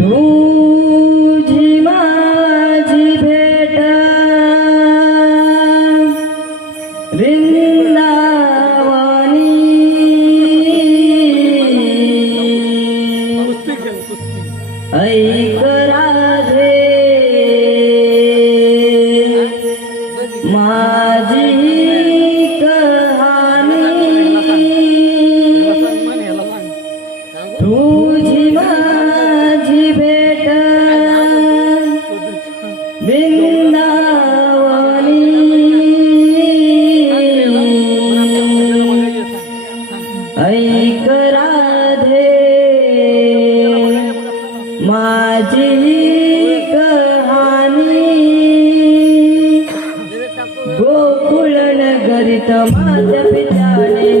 तुझी माझी भेटा वृंदावनी ऐक राधे माझी ऐक राधे माझी कहाणी. गोकुळ नगरीत माझ्या पिताने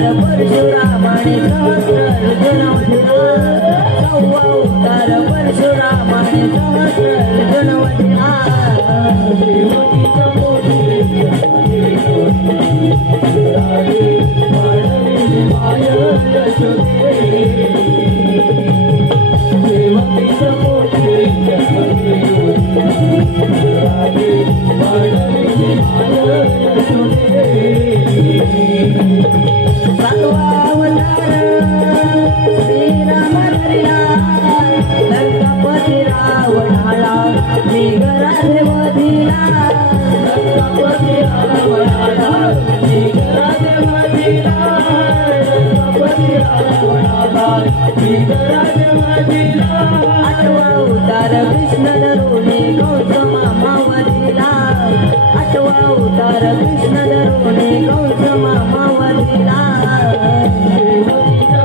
परशुरामाने सहस्र उतार कृष्ण धरुणे कंस मामा वधिला देवकीच्या